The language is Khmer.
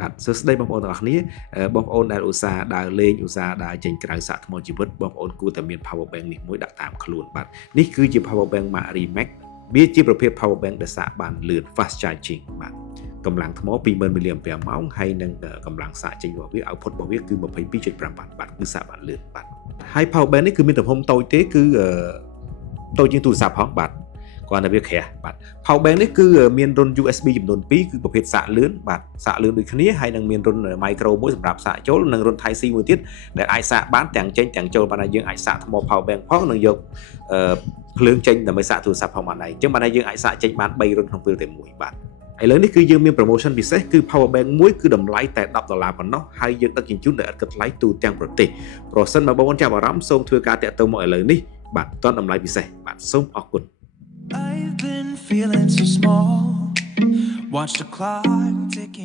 បាទសួស្តីបងប្អូនទាំងអស់គ្នាបងប្អូនដែលឧស្សាហ៍ដើរលេងឧស្សាហ៍ដើរចេញក្រៅសាកថ្មជីវិតបងប្អូនគួរតែមាន power bank នេះមួយដាក់តាមខ្លួនបាទនេះគឺជា power bank Marie Max វាជាប្រភេទ power bank ដែលសាកបានលឿន fast charging បាទកម្លាំងថ្ម 20,000 mAh ម៉ោងហើយនឹងកម្លាំងសាកចេញរបស់វា output របស់វាគឺ 22.5 វ៉ាត់គឺសាកបានលឿនបាទហើយ power bank នេះគឺមានទំហំតូចទេគឺតូចជាងទូរស័ព្ទផងបាទគាត់តែវាក្រាស់បាទ power bank នេះគឺមានរុន USB ចំនួន2គឺប្រភេទសាកលឿនបាទសាកលឿនដូចគ្នាហើយនឹងមានរុន micro មួយសម្រាប់សាកចូលនិងរុន Type C មួយទៀតដែលអាចសាកបានទាំងចេញទាំងចូលបានហើយយើងអាចសាកថ្ម power bank ផងនិងយកភ្លើងចេញដើម្បីសាកទូរស័ព្ទផងបានហើយអញ្ចឹងបានហើយយើងអាចសាកចេញបាន3រុនក្នុងពេលតែមួយបាទឥឡូវនេះគឺយើងមាន promotion ពិសេសគឺ power bank មួយគឺតម្លៃតែ$10ប៉ុណ្ណោះហើយយើងដឹកជញ្ជូនដោយឥតគិតថ្លៃទូទាំងប្រទេសប្រសិនបើបងប្អូនចាប់អារម្មណ៍សូមធ្វើការតាក់ទងមកឥឡូវនេះបាទតតម្លៃពិសេសបាទសូមអរគុណ I've been feeling so small. Watch the clock ticking.